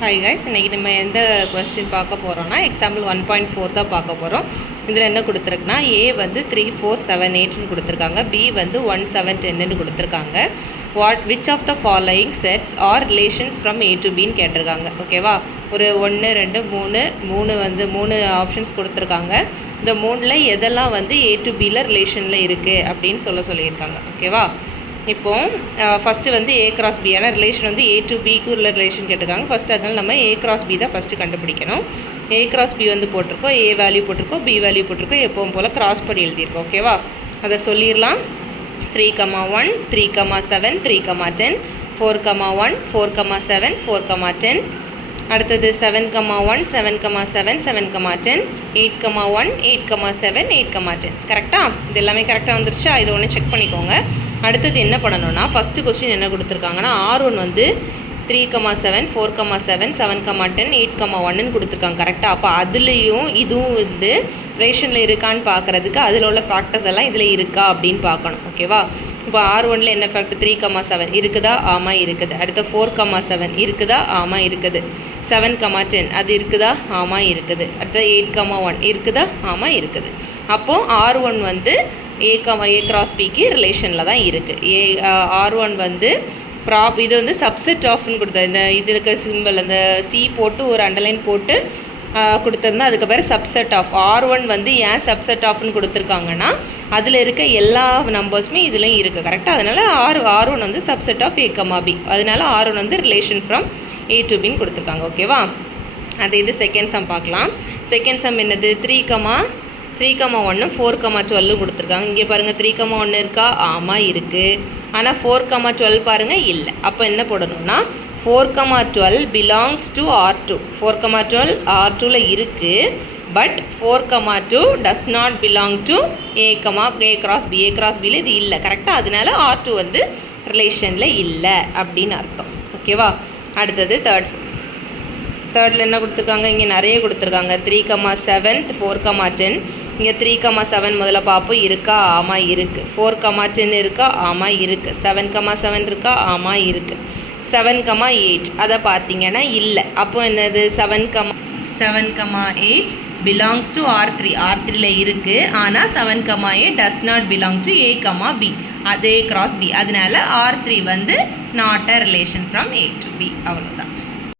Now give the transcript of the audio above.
Hi guys, இன்றைக்கி நம்ம எந்த கொஸ்டின் பார்க்க போகிறோம்னா எக்ஸாம்பிள் 1.4 தான் பார்க்க போகிறோம். இதில் என்ன கொடுத்துருக்குன்னா ஏ வந்து 3, 4, 7, 8ன்னு கொடுத்துருக்காங்க. பி வந்து 1, 7, 10ன்னு கொடுத்துருக்காங்க. Which of the following sets are relations from A to பின்னு கேட்டிருக்காங்க. ஓகேவா, ஒரு 1, 2, 3 வந்து 3 ஆப்ஷன்ஸ் கொடுத்துருக்காங்க. இந்த 3ல் எதெல்லாம் வந்து ஏ டு பியில் ரிலேஷனில் இருக்குது அப்படின்னு சொல்லியிருக்காங்க. ஓகேவா, இப்போது ஃபஸ்ட்டு வந்து ஏ கிராஸ் பி, ஆனால் ரிலேஷன் வந்து ஏ டு பிக்கு உள்ள ரிலேஷன் கேட்டிருக்காங்க. ஃபஸ்ட்டு அதனால் நம்ம ஏ கிராஸ் பி தான் ஃபஸ்ட்டு கண்டுபிடிக்கணும். ஏ கிராஸ் பி வந்து போட்டிருக்கோம், ஏ வேல்யூ போட்டிருக்கோம், பி வேல்யூ போட்டிருக்கோம், எப்பவும் போல் கிராஸ் பண்ணி எழுதியிருக்கோம். ஓகேவா, அதை சொல்லிடலாம். 3,1, 3,7, 3,10, 4,1, 4,7, 4,10. அடுத்தது 7,1, 7,7, 7,10, 8,1, 8,7, 8,10. கரெக்டாக? இது எல்லாமே கரெக்டாக வந்துருச்சா? இது ஒன்று செக் பண்ணிக்கோங்க. அடுத்தது என்ன பண்ணணும்னா, ஃபஸ்ட்டு கொஸ்டின் என்ன கொடுத்துருக்காங்கன்னா R1 வந்து 3,7, 4,7, 7,10, 8,1ன்னு கொடுத்துருக்காங்க. கரெக்டாக? அப்போ அதுலேயும் இதுவும் வந்து ரிலேஷனில் இருக்கான்னு பார்க்குறதுக்கு அதில் உள்ள ஃபேக்டர்ஸ் எல்லாம் இதில் இருக்கா அப்படின்னு பார்க்கணும். ஓகேவா, இப்போ R1ல் என்ன ஃபேக்டர்? 3,7 இருக்குதா? ஆமாம் இருக்குது. அடுத்த 4,7 இருக்குதா? ஆமாம் இருக்குது. 7,10 அது இருக்குதா? ஆமாம் இருக்குது. அடுத்த 8,1 இருக்குதா? ஆமாம் இருக்குது. அப்போது R1 வந்து ஏ கிராஸ் பிக்கு ரிலேஷனில் தான் இருக்குது. R1 வந்து இது வந்து சப்செட் ஆஃப்னு கொடுத்தது. இந்த இது இருக்க சிம்பிள் அந்த சி போட்டு ஒரு அண்டர்லைன் போட்டு கொடுத்துருந்தா அதுக்கு பேர் சப்செட் ஆஃப். R1 வந்து ஏன் சப்செட் ஆஃப்னு கொடுத்துருக்காங்கன்னா அதில் இருக்க எல்லா நம்பர்ஸுமே இதுலையும் இருக்குது. கரெக்டாக? அதனால் R1 வந்து subset of A comma B. அதனால R1 வந்து ரிலேஷன் ஃப்ரம் ஏ டு பின்னு கொடுத்துருக்காங்க. ஓகேவா, இது செகண்ட் சம் பார்க்கலாம். செகண்ட் சம் என்னது? 3,1, 4,12 கொடுத்துருக்காங்க. இங்கே பாருங்கள் 3,1 இருக்கா? ஆமாம் இருக்குது. ஆனால் 4,12 பாருங்கள் இல்லை. அப்போ என்ன போடணும்னா 4,12 பிலாங்ஸ் டு R2. 4,12 R2ல் இருக்குது. But 4,2 does not belong to A cross B. A cross பியில் இது இல்லை. கரெக்டாக? அதனால R2 வந்து ரிலேஷனில் இல்லை அப்படின்னு அர்த்தம். ஓகேவா, அடுத்தது தேர்டில் என்ன கொடுத்துருக்காங்க? இங்கே நிறைய கொடுத்துருக்காங்க. 3,7, 4,10. இங்கே 3,7 முதல்ல பார்ப்போம். இருக்கா? ஆமாம் இருக்குது. 4,10 இருக்கா? ஆமாம் இருக்குது. 7,7 இருக்கா? ஆமாம் இருக்குது. 7,8 அதை பார்த்தீங்கன்னா இல்லை. அப்போ என்னது? 7,8 பிலாங்ஸ் டு R3. R3ல் இருக்குது. ஆனால் 7,8 does not belong to A B. அது ஏ கிராஸ் பி. அதனால R3 வந்து not a relation from A to B. அவ்வளோ.